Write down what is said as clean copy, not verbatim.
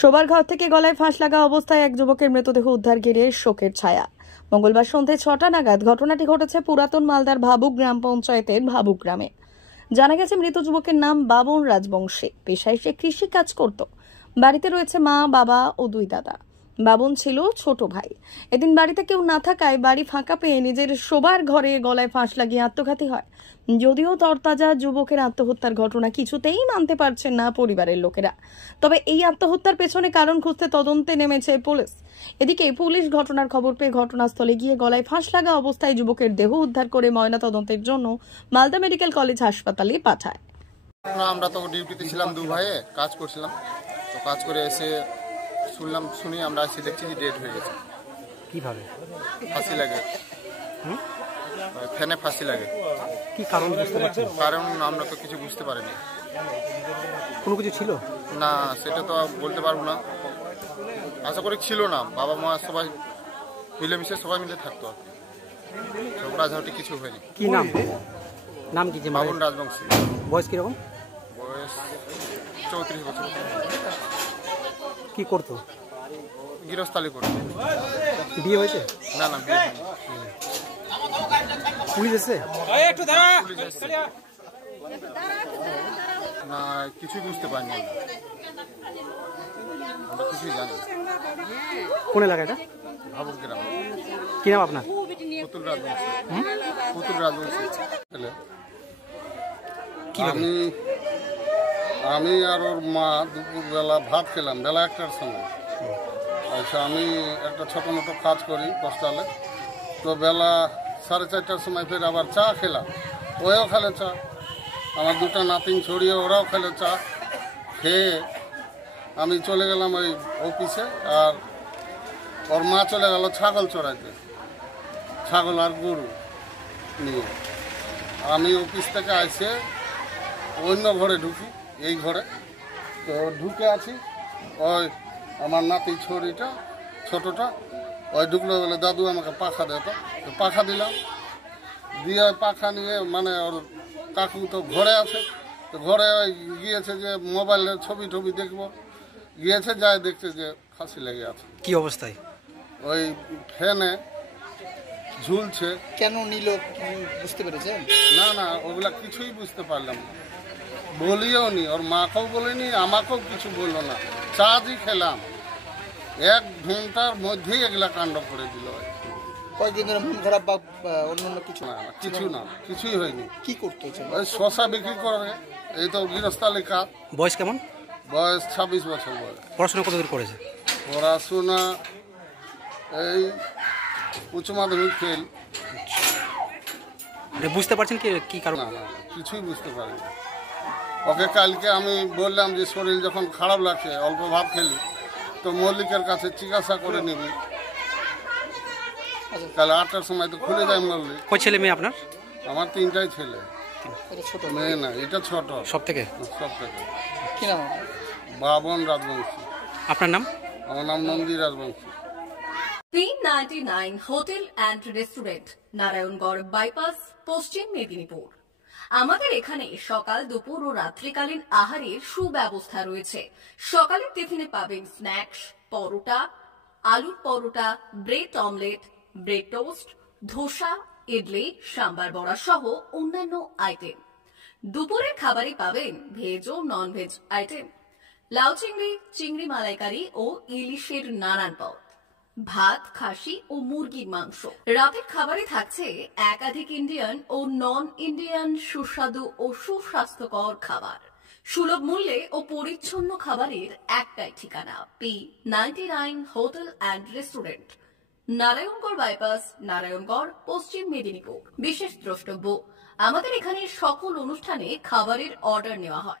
শোবার ঘর থেকে গলায় ফাঁস লাগা অবস্থায় এক যুবকের মৃতদেহ উদ্ধার ঘিরে শোকের ছায়া। মঙ্গলবার সন্ধ্যে ৬টা নাগাদ ঘটনাটি ঘটেছে পুরাতন মালদার ভাবুক গ্রাম পঞ্চায়েতের ভাবুক গ্রামে। জানা গেছে মৃত যুবকের নাম বাবন রাজবংশী। পেশায় সে কৃষি কাজ করত। বাড়িতে রয়েছে মা, বাবা ও দুই দাদা। বাবন ছিল ছোট ভাই। এদিন বাড়িতে কেউ না থাকায় বাড়ি ফাঁকা পেয়ে নিজের শোবার ঘরে গলায় ফাঁস লাগিয়ে আত্মঘাতী হয়। যদিও তরতাজা যুবকের আত্মহত্যার ঘটনা কিছুতেই মানতে পারছেন না পরিবারের লোকেরা। তবে এই আত্মহত্যার পেছনে কারণ খুঁজতে তদন্তে নেমেছে পুলিশ। এদিকে পুলিশ ঘটনার খবর পেয়ে ঘটনাস্থলে গিয়ে গলায় ফাঁস লাগা অবস্থায় যুবকের দেহ উদ্ধার করে ময়নাতদন্তের জন্য মালদা মেডিকেল কলেজ হাসপাতালে পাঠায়। আমরা তো ডিউটিতে ছিলাম, দু ভাইয়ে কাজ করছিলাম। তো কাজ করে এসে শুনি আমরা এসে দেখছি যে ডেট হয়ে গেছে। কিভাবে? ফাঁসি লাগে, ফ্যানে ফাঁসি লাগে। কি কারণ বুঝতে পারছেন? কারণ আমরা তো কিছু বুঝতে পারিনি। কোনো কিছু ছিল না, সেটা তো বলতে পারবো না। আশা করি ছিল না। বাবা মা সবাই মিলেমিশে সবাই মিলে থাকতো, ঝগড়াঝাটি কিছু হয়নি। কি নাম? নাম কি? বাবন রাজবংশী। বয়স কিরকম? বয়স 34 বছর। কি করতো? গৃহস্থালি করতো। বিয়ে হয়েছে? না না, বিয়ে হয়নি। পুলিশ এসে? পুলিশ এসেছে না, কিছুই বুঝতে পারিনি। আমরা কিছুই জানি। কোন এলাকা এটা? ভাবুক গ্রাম। কি নাম আপনার? পুতুল রাজবংশী। পুতুল রাজবংশী। আমি আর ওর মা দুপুরবেলা ভাত খেলাম বেলা 1টার সময়। আচ্ছা, আমি একটা ছোটো মোটো কাজ করি পোস্টালে। তো বেলা 4:30টার সময় ফের আবার চা খেলাম। ওও খেলে চা, আমার দুটো নাতিন ছড়িয়ে ওরাও খেলে চা। খেয়ে আমি চলে গেলাম ওই অফিসে, আর ওর মা চলে গেল ছাগল চড়াইতে, ছাগল আর গরু নিয়ে। আমি অফিস থেকে আসে অন্য ঘরে ঢুকি, এই ঘরে। তো ঢুকে আছি, ওই আমার নাতি ছড়িটা ছোটোটা ওই ঢুকলো, বলে দাদু আমাকে পাখা দে। তো পাখা দিলাম, দিয়ে ওই পাখা নিয়ে মানে ওর কাকু তো ঘরে আছে। তো ঘরে ওই গিয়েছে যে মোবাইলের ছবি টবি দেখবো, গিয়েছে, যায় দেখছে যে ফাঁসি লেগে আছে। কি অবস্থায়? ওই ফ্যানে ঝুলছে। কেন নিল বুঝতে পেরেছেন? না না, ওগুলা কিছুই বুঝতে পারলাম না। বলিও নি, ওর মাকেও বলিনি, আমাকেও কিছু বললো না। চাঁদই খেলাম, 1 ঘন্টার মধ্যেই এগুলা কাণ্ড করে দিল। কয়েকদিন ধরে মন খারাপ বা অন্যান্য কিছু? না, কিছু না, কিছুই হয়নি। কি করতে? ওই শশা বিক্রি করে, এই তো গৃহস্থালি কাজ। বয়স কেমন? বয়স 26 বছর বয়স। পড়াশোনা কতদূর করেছে? পড়াশোনা এই উচ্চ মাধ্যমিক ফেল। বুঝতে পারছেন কি কারণ? না না, কিছুই বুঝতে পারিনি। ওকে কালকে আমি বললাম যে শরীর যখন খারাপ লাগছে, অল্প ভাত খেলি, তো মল্লিকের কাছে চিকিৎসা করে নিবি। কাল 8টার সময় তো খুলে যায় মল্লিক। কয় ছেলে মেয়ে আপনার? আমার 3টাই ছেলে। ছোট মেয়ে না, এটা ছোট। সব থেকে? সব থেকে। কি নাম? বাবন রাজবংশী। আপনার নাম? আমার নাম Nandi Rajbanshi. 399 hotel and restaurant, Narayangarh bypass, পশ্চিম মেদিনীপুর। আমাদের এখানে সকাল, দুপুর ও রাত্রিকালীন আহারের সুব্যবস্থা রয়েছে। সকালের টিফিনে পাবেন স্ন্যাক্স, পরোটা, আলুর paratha, bread omelette, bread toast, dosa, idli, sambar vada সহ অন্যান্য আইটেম। দুপুরের খাবারে পাবেন ভেজ ও নন ভেজ আইটেম, লাউ চিংড়ি, চিংড়ি মালাইকারি ও ইলিশের নানান পদ, ভাত, খাসি ও মুরগির মাংস। রাতের খাবারে থাকছে একাধিক ইন্ডিয়ান ও নন ইন্ডিয়ান সুস্বাদু ও সুস্বাস্থ্যকর খাবার। সুলভ মূল্যে ও পরিচ্ছন্ন খাবারের একটাই ঠিকানা, P99 hotel and restaurant, Narayangarh bypass, Narayangarh, পশ্চিম মেদিনীপুর। বিশেষ দ্রষ্টব্য, আমাদের এখানে সকল অনুষ্ঠানে খাবারের অর্ডার নেওয়া হয়।